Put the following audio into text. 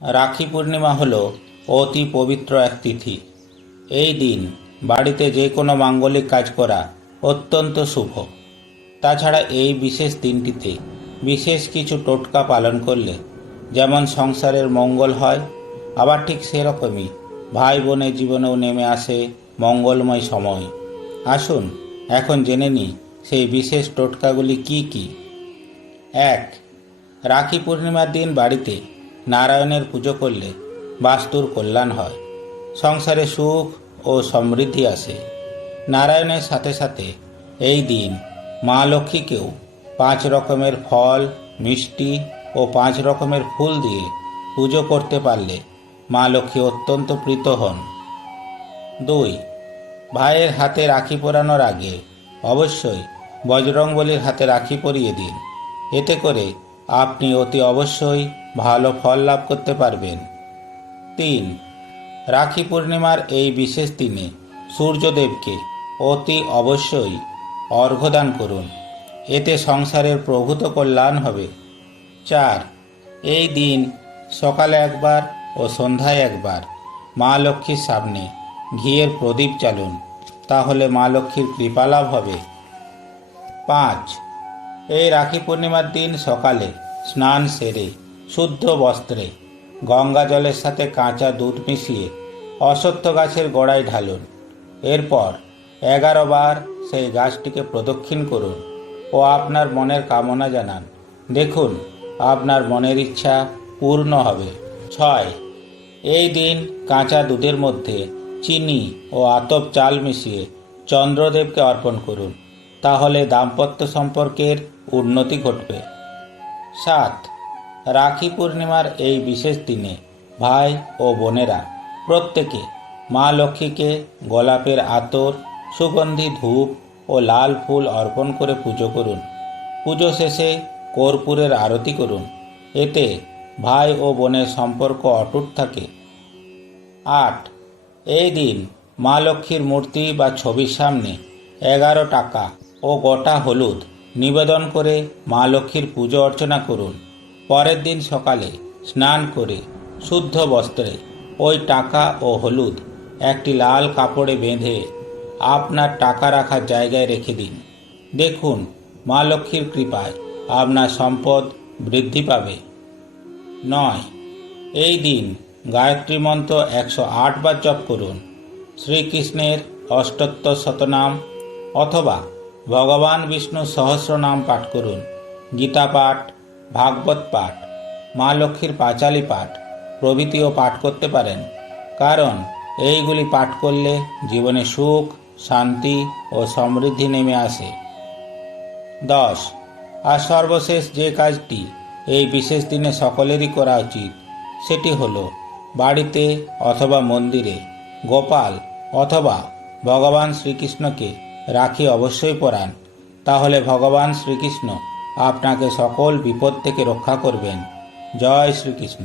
রাখি পূর্ণিমা হল অতি পবিত্র এক তিথি। এই দিন বাড়িতে যে কোনো মাঙ্গলিক কাজ করা অত্যন্ত শুভ। তাছাড়া এই বিশেষ দিনটিতে বিশেষ কিছু টোটকা পালন করলে যেমন সংসারের মঙ্গল হয়, আবার ঠিক সেরকমই ভাই বোনের জীবনেও নেমে আসে মঙ্গলময় সময়। আসুন এখন জেনে নিই সেই বিশেষ টোটকাগুলি কি কি। 1. রাখি পূর্ণিমার দিন বাড়িতে নারায়ণের পুজো করলে বাস্তুর কল্যাণ হয়, সংসারে সুখ ও সমৃদ্ধি আসে। নারায়ণের সাথে সাথে এই দিন মা লক্ষ্মীকেও 5 রকমের ফল, মিষ্টি ও 5 রকমের ফুল দিয়ে পুজো করতে পারলে মা লক্ষ্মী অত্যন্ত প্রীত হন। 2. ভাইয়ের হাতে রাখি পরানোর আগে অবশ্যই বজরংবলীর হাতে রাখি পরিয়ে দিন। এতে করে আপনি অতি অবশ্যই ভালো ফল লাভ করতে পারবেন। 3. রাখি পূর্ণিমার এই বিশেষ দিনে সূর্যদেবকে অতি অবশ্যই অর্ঘ্যদান করুন, এতে সংসারের প্রভূত কল্যাণ হবে। 4. এই দিন সকালে একবার ও সন্ধ্যায় একবার মা লক্ষ্মীর সামনে ঘিয়ের প্রদীপ জ্বালুন, তাহলে মা লক্ষ্মীর কৃপা লাভ হবে। 5. এই রাখি পূর্ণিমার দিন সকালে স্নান সেরে শুদ্ধ বস্ত্রে গঙ্গা জলের সাথে কাঁচা দুধ মিশিয়ে অশ্বত্থ গাছের গোড়ায় ঢালুন। এরপর 11 বার সেই গাছটিকে প্রদক্ষিণ করুন ও আপনার মনের কামনা জানান। দেখুন আপনার মনের ইচ্ছা পূর্ণ হবে। 6. এই দিন কাঁচা দুধের মধ্যে চিনি ও আতপ চাল মিশিয়ে চন্দ্রদেবকে অর্পণ করুন, তাহলে দাম্পত্য সম্পর্কের উন্নতি ঘটবে। 7. রাখি পূর্ণিমার এই বিশেষ দিনে ভাই ও বোনেরা প্রত্যেকে মা লক্ষ্মীকে গোলাপের আতর, সুগন্ধি ধূপ ও লাল ফুল অর্পণ করে পুজো করুন। পুজো শেষে কর্পূরের আরতি করুন, এতে ভাই ও বোনের সম্পর্ক অটুট থাকে। 8. এই দিন মা লক্ষ্মীর মূর্তি বা ছবির সামনে 11 টাকা ও গোটা হলুদ নিবেদন করে মা লক্ষ্মীর পুজো অর্চনা করুন। পরের দিন সকালে স্নান করে শুদ্ধ বস্ত্রে ওই টাকা ও হলুদ একটি লাল কাপড়ে বেঁধে আপনার টাকা রাখার জায়গায় রেখে দিন। দেখুন মা লক্ষ্মীর কৃপায় আপনার সম্পদ বৃদ্ধি পাবে। 9. এই দিন গায়ত্রী মন্ত্র 108 বার জপ করুন। শ্রীকৃষ্ণের অষ্টোত্তর শতনাম অথবা ভগবান বিষ্ণুর সহস্রনাম পাঠ করুন। গীতা পাঠ, ভাগবত পাঠ, মা লক্ষ্মীর পাঁচালী পাঠ প্রভৃতিও পাঠ করতে পারেন, কারণ এইগুলি পাঠ করলে জীবনে সুখ, শান্তি ও সমৃদ্ধি নেমে আসে। 10. আর সর্বশেষ যে কাজটি এই বিশেষ দিনে সকলেরই করা উচিত, সেটি হলো বাড়িতে অথবা মন্দিরে গোপাল অথবা ভগবান শ্রীকৃষ্ণকে রাখি অবশ্যই পরান, তাহলে ভগবান শ্রীকৃষ্ণ আপনাকে সকল বিপদ থেকে রক্ষা করবেন। জয় শ্রীকৃষ্ণ।